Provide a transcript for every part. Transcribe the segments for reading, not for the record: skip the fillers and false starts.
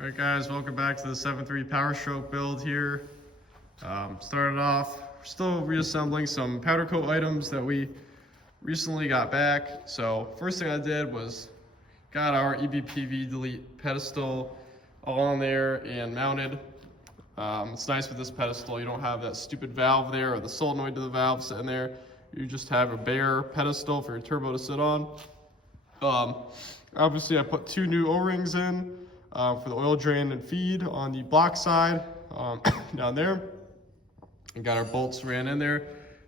Alright guys, welcome back to the 7.3 Powerstroke build here. Started off, we're still reassembling some powder coat items that we recently got back. So first thing I did was got our EBPV delete pedestal all on there and mounted. It's nice with this pedestal, you don't have that stupid valve there or the solenoid to the valve sitting there. You just have a bare pedestal for your turbo to sit on. Obviously I put two new O-rings in for the oil drain and feed on the block side down there. And got our bolts ran in there.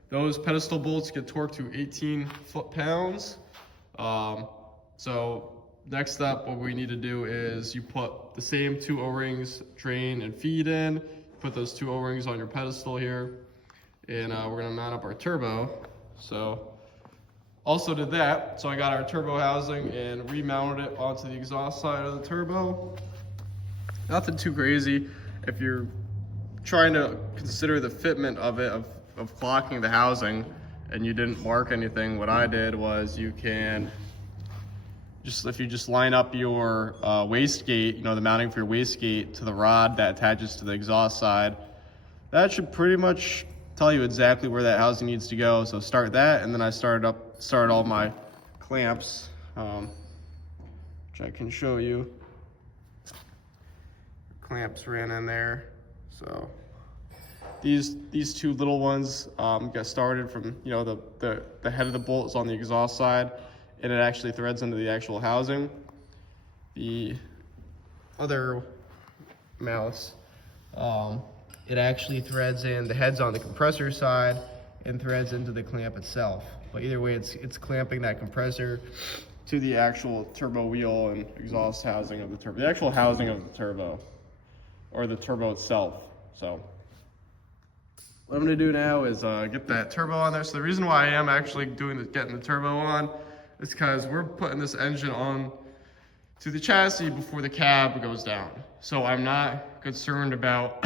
Those pedestal bolts get torqued to 18 foot-pounds. So next up, what we need to do is you put the same two O-rings, drain and feed in. Put those two O-rings on your pedestal here. And we're gonna mount up our turbo. So also did that. So I got our turbo housing and remounted it onto the exhaust side of the turbo. Nothing too crazy. If you're trying to consider the fitment of it, of clocking the housing, and you didn't mark anything, what I did was you can if you just line up your wastegate, you know, the mounting for your wastegate to the rod that attaches to the exhaust side, that should pretty much tell you exactly where that housing needs to go. So start that, and then I started all my clamps, which I can show you. Clamps ran in there. So these two little ones got started from, you know, the head of the bolt is on the exhaust side, and it actually threads into the actual housing. The other mouse, it actually threads in, the head's on the compressor side and threads into the clamp itself. But either way, it's clamping that compressor to the actual turbo wheel and exhaust housing of the turbo, the actual housing of the turbo, or the turbo itself. So what I'm gonna do now is get that turbo on there. So the reason why I am actually getting the turbo on is because we're putting this engine on to the chassis before the cab goes down. So I'm not concerned about,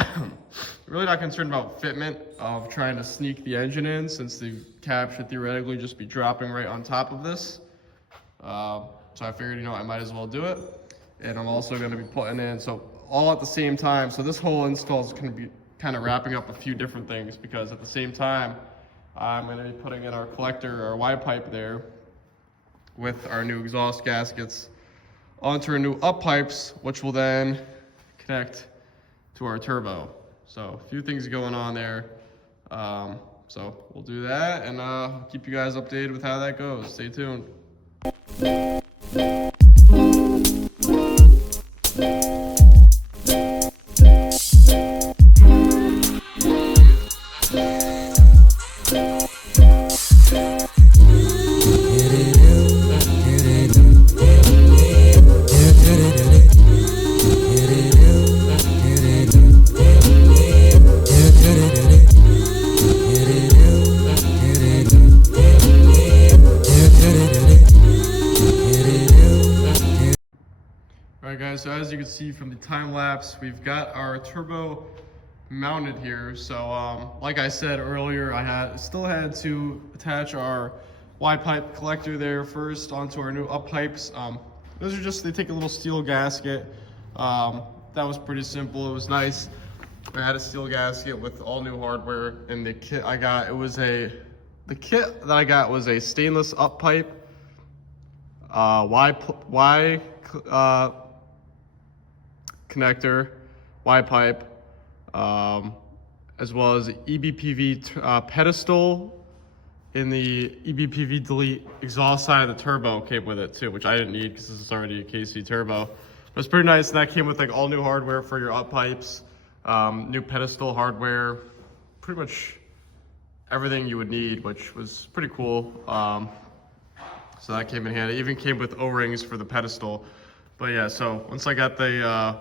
really not concerned about fitment of trying to sneak the engine in, since the cab should theoretically just be dropping right on top of this. So I figured, you know, I might as well do it. And I'm also gonna be putting in, so all at the same time. So this whole install is gonna be kind of wrapping up a few different things, because at the same time, I'm gonna be putting in our collector, our Y pipe there, with our new exhaust gaskets onto our new up pipes, which will then connect to our turbo. So a few things going on there. So we'll do that, and keep you guys updated with how that goes. Stay tuned. Alright guys, so as you can see from the time lapse, we've got our turbo mounted here. So like I said earlier, I still had to attach our Y pipe collector there first onto our new up pipes. Those are just, they take a little steel gasket. That was pretty simple. It was nice. I had a steel gasket with all new hardware, and the kit I got, the kit that I got was a stainless up pipe, connector, Y pipe, as well as EBPV pedestal, and the EBPV delete exhaust side of the turbo came with it too, which I didn't need because this is already a KC turbo. But it's pretty nice, and that came with like all new hardware for your up pipes, new pedestal hardware, pretty much everything you would need, which was pretty cool. So that came in handy. It even came with O-rings for the pedestal. But yeah, so once I got the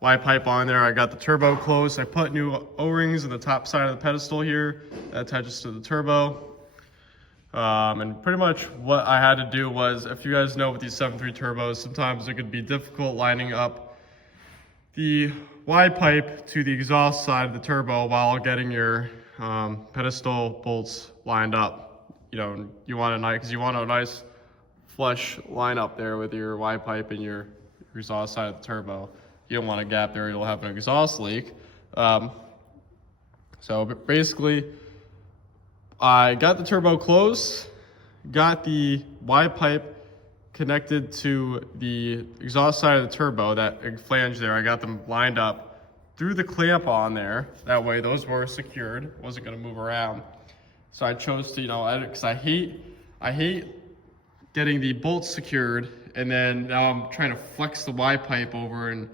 Y pipe on there, I got the turbo close. I put new O-rings in the top side of the pedestal here that attaches to the turbo. And pretty much what I had to do was, if you guys know with these 7.3 turbos, sometimes it could be difficult lining up the Y pipe to the exhaust side of the turbo while getting your pedestal bolts lined up. You know, you want a nice flush line up there with your Y pipe and your exhaust side of the turbo. you don't want a gap there, you'll have an exhaust leak. So basically, I got the turbo close, got the Y pipe connected to the exhaust side of the turbo, that flange there. I got them lined up, threw the clamp on there. That way those were secured, wasn't gonna move around. So I chose to, because I hate getting the bolts secured, and then now I'm trying to flex the Y pipe over, and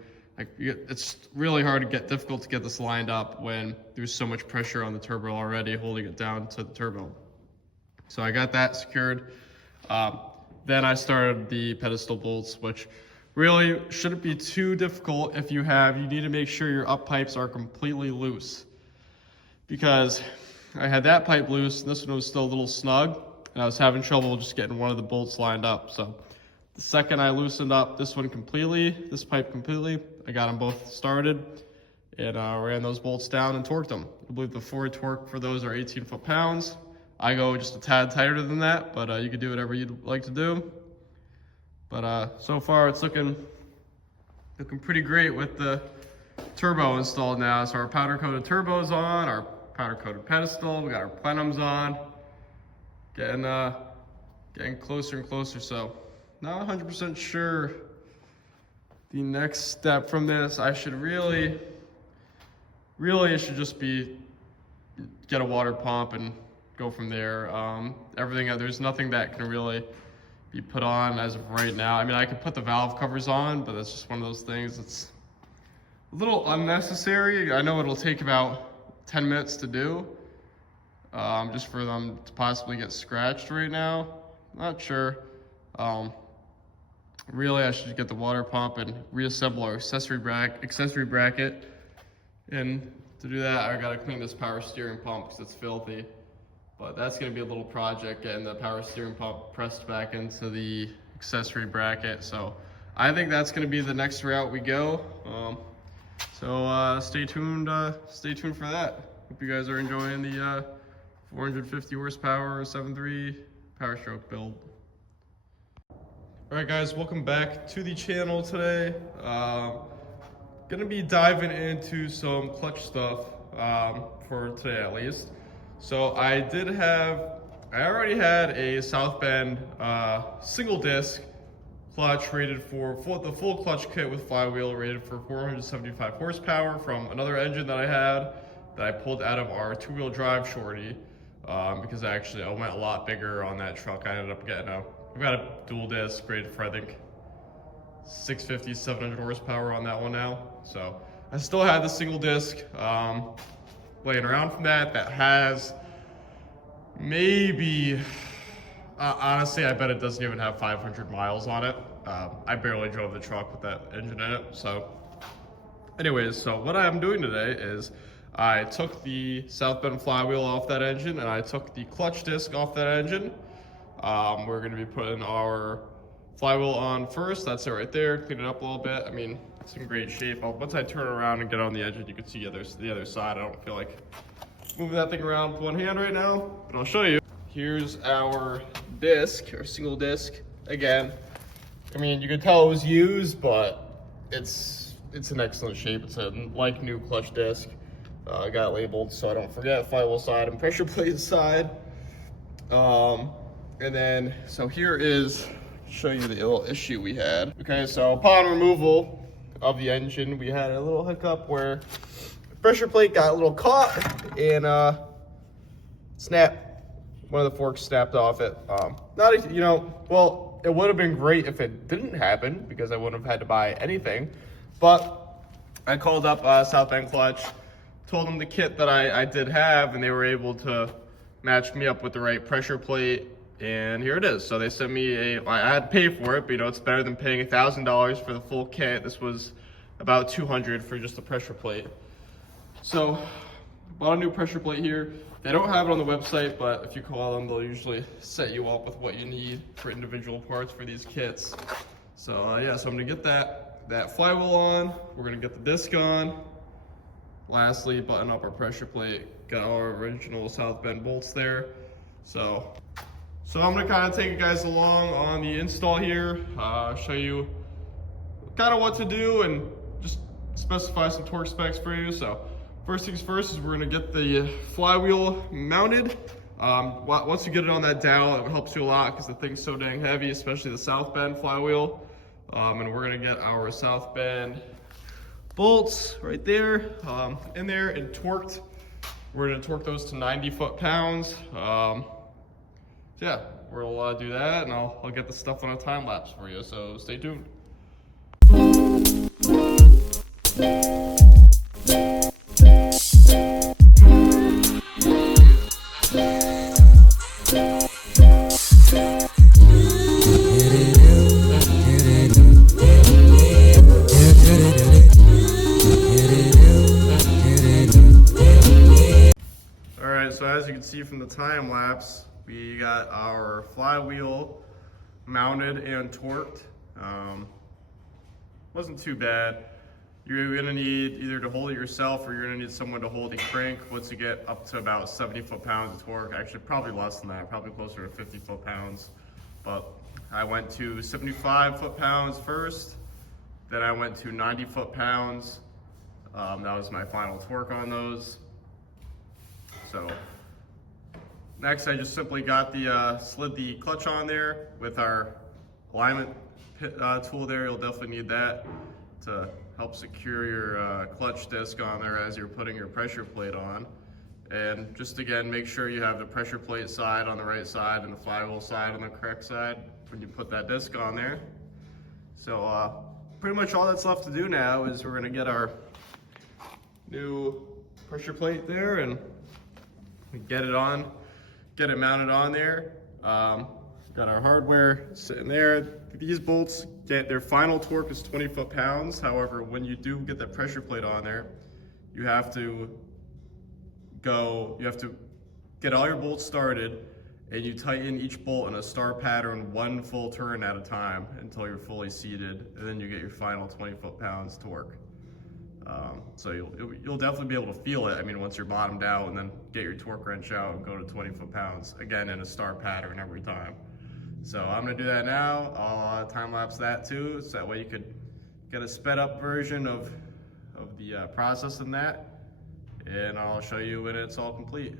it's really difficult to get this lined up when there's so much pressure on the turbo already holding it down to the turbo. So I got that secured. Then I started the pedestal bolts, which really shouldn't be too difficult. If you need to make sure your up pipes are completely loose, because I had that pipe loose and this one was still a little snug, and I was having trouble just getting one of the bolts lined up. So the second I loosened up this pipe completely, I got them both started and ran those bolts down and torqued them. I believe the forward torque for those are 18 foot-pounds. I go just a tad tighter than that, but you can do whatever you'd like to do. But so far it's looking pretty great with the turbo installed now. So our powder coated turbo's on, our powder coated pedestal, we got our plenums on, getting closer and closer. So not 100% sure the next step from this. I should really it should just be get a water pump and go from there. There's nothing that can really be put on as of right now. I mean, I could put the valve covers on, but that's just one of those things that's a little unnecessary. I know it'll take about 10 minutes to do, just for them to possibly get scratched right now. Not sure. Really, I should get the water pump and reassemble our accessory bracket. And to do that, I gotta clean this power steering pump because it's filthy. But that's gonna be a little project, getting the power steering pump pressed back into the accessory bracket. So I think that's gonna be the next route we go. So stay tuned for that. Hope you guys are enjoying the 450 horsepower 7.3 Powerstroke build. Alright guys, welcome back to the channel today. Gonna be diving into some clutch stuff for today at least. So I already had a South Bend single disc clutch rated for the full clutch kit with flywheel, rated for 475 horsepower from another engine that I had that I pulled out of our two-wheel drive shorty, because I went a lot bigger on that truck. I ended up getting I've got a dual disc rated for I think 650, 700 horsepower on that one now. So I still had the single disc laying around from that has maybe, honestly, I bet it doesn't even have 500 miles on it. I barely drove the truck with that engine in it. So anyways, so what I'm doing today is I took the South Bend flywheel off that engine and I took the clutch disc off that engine. We're gonna be putting our flywheel on first. That's it right there. Clean it up a little bit. I mean, it's in great shape. Once I turn around and get on the engine, you can see the other side. I don't feel like moving that thing around with one hand right now, but I'll show you. Here's our disc, our single disc. Again, I mean, you can tell it was used, but it's in excellent shape. It's a like new clutch disc. I got it labeled so I don't forget, flywheel side and pressure plate side. And then, so here is, show you the little issue we had. Okay, so upon removal of the engine, we had a little hiccup where the pressure plate got a little caught and snapped. One of the forks snapped off it. Well, it would have been great if it didn't happen because I wouldn't have had to buy anything. But I called up South Bend Clutch, told them the kit that I did have, and they were able to match me up with the right pressure plate. And here it is. So they sent me I had to pay for it, but it's better than paying $1,000 for the full kit. This was about $200 for just the pressure plate. So bought a new pressure plate here. They don't have it on the website, but if you call them, they'll usually set you up with what you need for individual parts for these kits. So yeah, so I'm gonna get that flywheel on. We're gonna get the disc on. Lastly, button up our pressure plate. Got our original South Bend bolts there. So I'm gonna kind of take you guys along on the install here, show you kind of what to do and just specify some torque specs for you. So first things first is we're gonna get the flywheel mounted. Once you get it on that dowel, it helps you a lot because the thing's so dang heavy, especially the south bend flywheel. And we're gonna get our south bend bolts right there, in there and torqued. We're gonna torque those to 90 foot-pounds. So yeah, we'll do that, and I'll get the stuff on a time lapse for you. So stay tuned. So as you can see from the time lapse, we got our flywheel mounted and torqued. Wasn't too bad. You're gonna need either to hold it yourself or you're gonna need someone to hold the crank once you get up to about 70 foot-pounds of torque. Actually, probably less than that, probably closer to 50 foot-pounds. But I went to 75 foot-pounds first, then I went to 90 foot-pounds. That was my final torque on those. So next, I just simply got slid the clutch on there with our alignment tool there. You'll definitely need that to help secure your clutch disc on there as you're putting your pressure plate on. And just again, make sure you have the pressure plate side on the right side and the flywheel side on the correct side when you put that disc on there. So pretty much all that's left to do now is we're gonna get our new pressure plate there and get it mounted on there. Got our hardware sitting there. These bolts their final torque is 20 foot-pounds. However, when you do get that pressure plate on there, you have to get all your bolts started, and you tighten each bolt in a star pattern 1 full turn at a time until you're fully seated, and then you get your final 20 foot-pounds torque. So you'll definitely be able to feel it. I mean, once you're bottomed out, and then get your torque wrench out and go to 20 foot-pounds again in a star pattern every time. So I'm gonna do that now. I'll time lapse that too, so that way you could get a sped up version of the process in that, and I'll show you when it's all complete.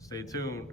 Stay tuned.